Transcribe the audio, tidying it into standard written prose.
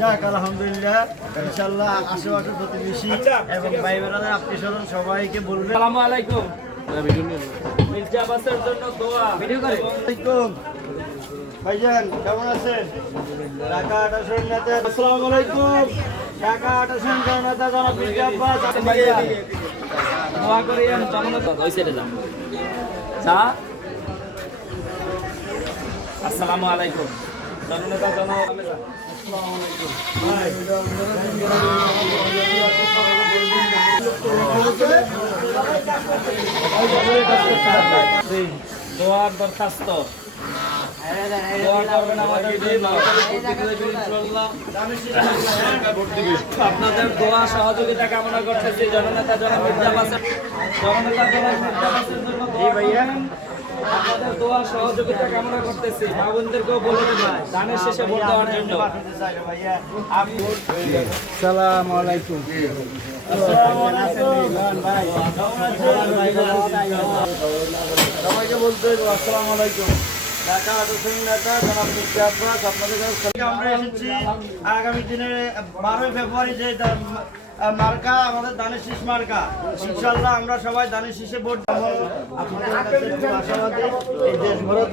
যাক আলহামদুলিল্লাহ, ইনশাআল্লাহ আশেপাশের প্রতিবেশী এবং ভাই বোনেরা আত্মীয় স্বজন সবাইকে বলবেন আসসালামু আলাইকুম। মির্জা আব্বাসের জন্য দোয়া। ভিডিও করে। আলাইকুম ভাইজান, কেমন আছেন? ঢাকা আটাশন নেতা, আসসালামু আলাইকুম। ঢাকা আটাশন নেতা জনাব মির্জা আব্বাস, দোয়া করিয়েন জননেতা ওই সাইডে যান। যা। আসসালামু আলাইকুম। জননেতা আসসালামু আলাইকুম। দোয়ার দরখাস্ত আপনাদের দোয়া সহযোগিতা কামনা করতেছি। জননেতা জনাব মির্জা আব্বাসের জন্য আপনাদের দোয়া সহযোগিতা কামনা করতেছি। মা বোনদেরকেও বলে দেবেন দানের শেষে ভোট দেওয়ার জন্য। আসসালামু আলাইকুম। সবাইকে বলতে আসসালামু আলাইকুম। ঢাকা আটাশন নেতা জনাব মির্জা আব্বাস, আপনাদের কাছে আমরা এসেছি আগামী দিনে 12 ফেব্রুয়ারি যে মার্কা আমাদের দানের শীষ মার্কা, ইনশাআল্লাহ আমরা সবাই দানের শীষে ভোট দেব। আপনাদের কাছে খুব আশাবাদী এই দেশ ভারত